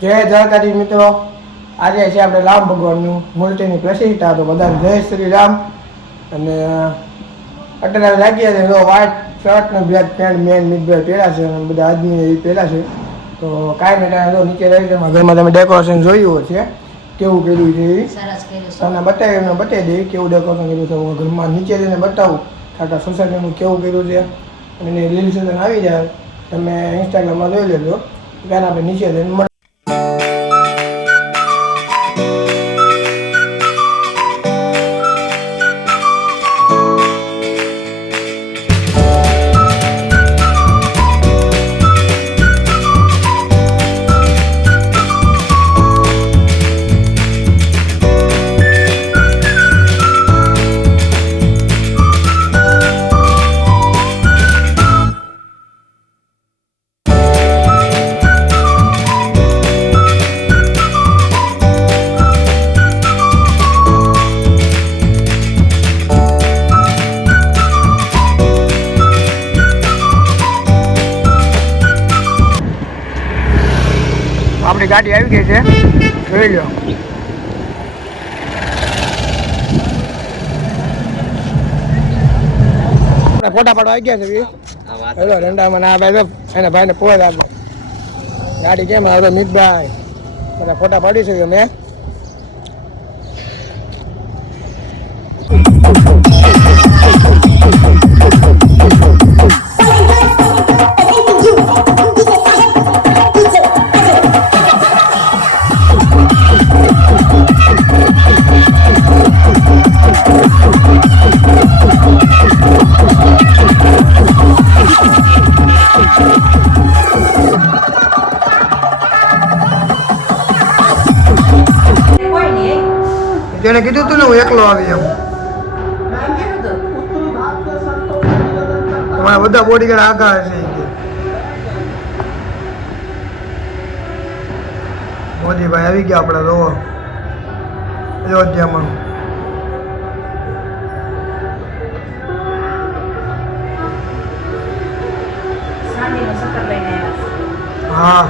જય દ્વારકાધીશ મિત્રો, આજે છે આપણે રામ ભગવાનનું મૂર્તિની પ્રતિષ્ઠા. તો બધાને જય શ્રી રામ. અને અત્યારે લાગી છે તો વ્હાઇટ શર્ટ ને બ્લેક પેન્ટ મેન મિડભાઈ પહેર્યા છે અને બધા આદમી એ પહેર્યા છે. તો કાંઈ ને કાંઈ નીચે રહી છે ઘરમાં તમે ડેકોરેશન જોયું છે કેવું કર્યું છે એ તમને બતાવી દઈએ કેવું ડેકોરેશન કર્યું છે. હું ઘરમાં નીચે જઈને બતાવું ટાટા સોસાયટીનું કેવું કર્યું છે અને એની રીલ સેશન આવી જાય તમે ઇન્સ્ટાગ્રામમાં જોઈ લેજો. ત્યાં આપણે નીચે જઈને આપણી ગાડી આવી ગઈ છે, જોઈ લો. ફોટા પાડવા આવી ગયા છે હેલો રંડામાં. આ ભાઈ એના ભાઈને પોત આપે ગાડી કેમ આવે મિતભાઈ બધા ફોટા પાડીશું અમે. તેને કીધું તું ને હું એકલો આવી એમ. તમારા બધા બોડીગાર્ડ આગળ છે. મોદીભાઈ આવી ગયા આપણે જોવો અયોધ્યામાં. હા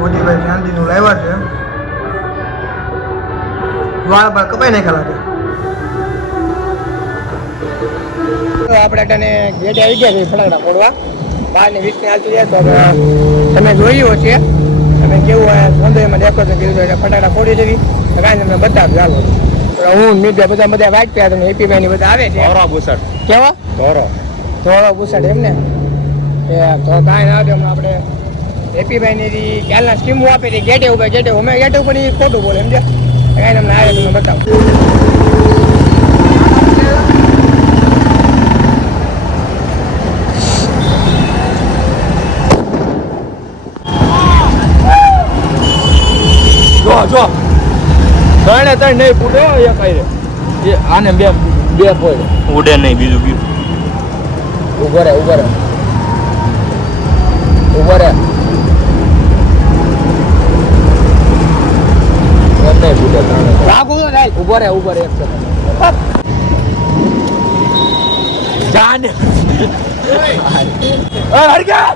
મોદીભાઈ શાંતિનું લાવ્યા છે. વાળ બાળ કપાઈ નાખેલા છે. આપણે તને ગેટે આવી ગયા છે ફટાકડા ફોડવા. 12:20 હાલતી જાય તો તમે જોયું છે તમે કેવું સૌંદર્યમાં ડેકોરેશન કર્યું એટલે ફટાકડા ફોડી દેવી કાંઈ તમને બતાવ ચાલો. હું મીડિયા બધા વાંચ્યા તમે એપીભાઈ ની બધા આવે છે. ધોળો બુસટ કેવા ધોળો બુસટ એમને એ તો કાંઈ ના આવે આપણે એપીભાઈ ની ખ્યાલના સ્કીમો આપે છે. ગેટે ઉભા અમે ગેટે ઉપર ખોટું બોલે સમજ્યા કાંઈ અમને આવે તમને બતાવો. જો ત્રણે ત્રણ નહીં ફૂટે એક આઈ રે આને બે ફોડે ઉડે નહીં બીજું ઉભો રે નહીં ફૂટે ત્રણે રાખું તો થાય. ઉભો રે એક સેકન્ડ જાને હરગ્યા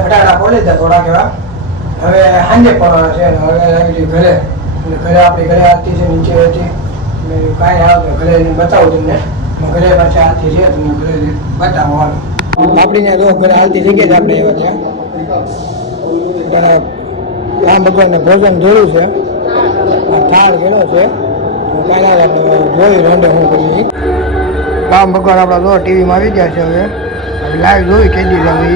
ફટાકડા ફોડી દીધા થોડા કેવા. હવે સાંજે પડવાના છે હવે આવી ઘરે ઘરે આપણી ઘરે આરતી છે નીચે હતી કાંઈ આવે ઘરે બતાવું તમને. ઘરે પાછી આરતી છે તમને ઘરે બતાવવાનું. આપણી ત્યાં જો ઘરે આરતી જગ્યાએ જ આપણે એવા ત્યાં રામ ભગવાનને ભોજન જોયું છે. થાળ ઘેરો છે તો કાંઈ આપણે જોયું રંડે હું કરી. રામ ભગવાન આપણા જો ટીવીમાં આવી ગયા છે. હવે લાઈવ જોઈ કે દી હવે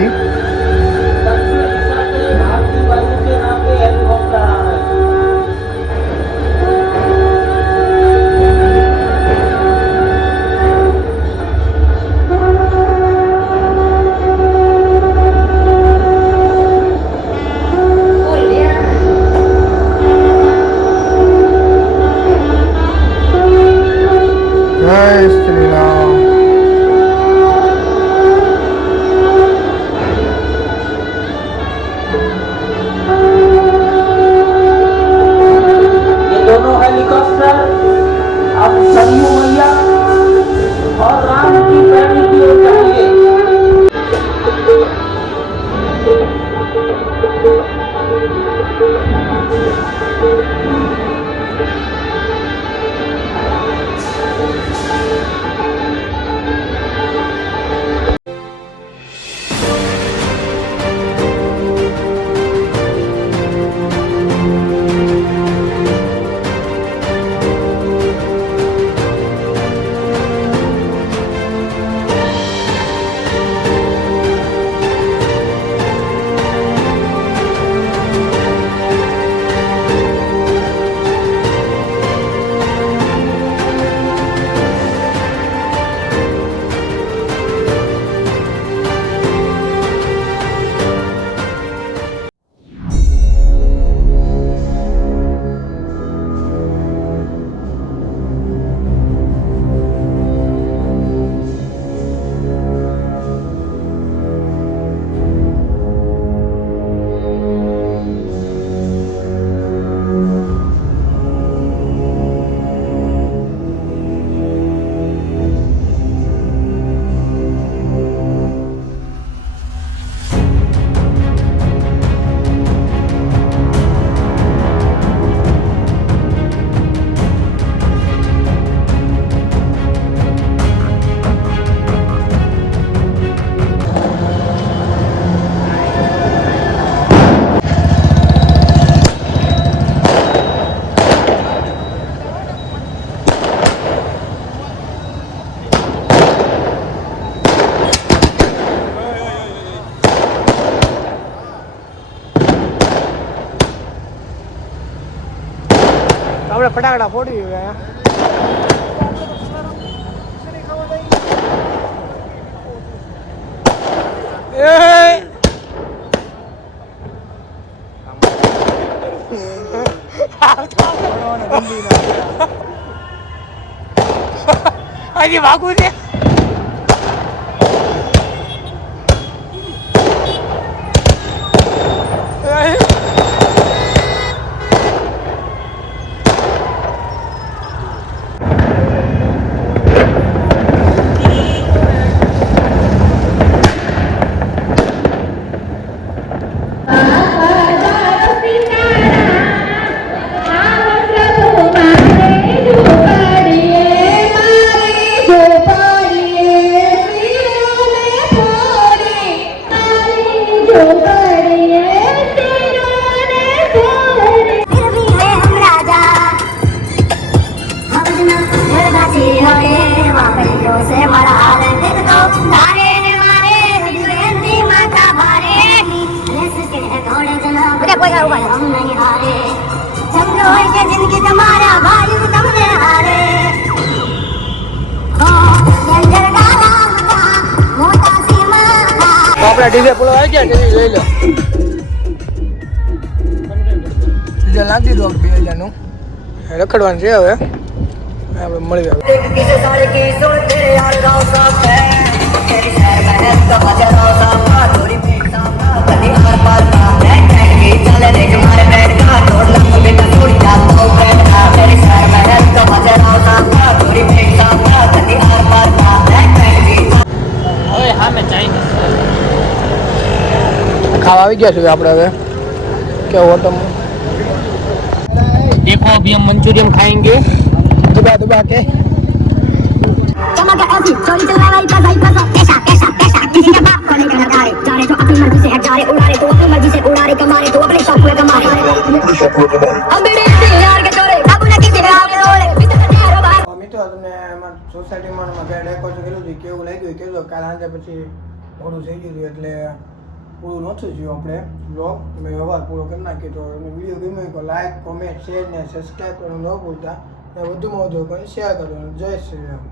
ફટાકડા ફોડી ગયા હજી ભાગવું છે આપણા ડીજે પૂરો આવી ગયા ડીજે લઈ લો ડીજે નાખી દીધું 2000 નું રખડવાનું છે હવે આપણે મળી આવે खावा भी क्या આપણે હવે क्या होटल में देखो अभी हम मंचूरियन खाएंगे दबा दबा के चोरी चला रहा इतना सही पैसा ऐसा ऐसा ऐसा किसी का बाप को नहीं कहना जा रहे तो अपनी मर्जी से हट जा रहे उड़ा रहे तो अपनी मर्जी से उड़ा रहे कमा रहे तो अपने शौक में कमा रहे अब मेरे यार के चोरे बाबू ने किसी का के रोले મિત્રો તમને સોસાયટીમાં ઘરે ડેકોરેશન કર્યું હતું કેવું લાગ્યું કેવું કાલ સાંજે પછી મોડું થઈ ગયું એટલે પૂરું નહોતું થયું આપણે બ્લોગ મેં વ્યવહાર પૂરો કરી નાખ્યો તો વિડીયો ગમ્યો તો લાઈક કોમેન્ટ શેર ને સબસ્ક્રાઈબ કરવાનું ન ભૂલતા વધુમાં વધુ શેર કરવાનું જય શ્રી રામ.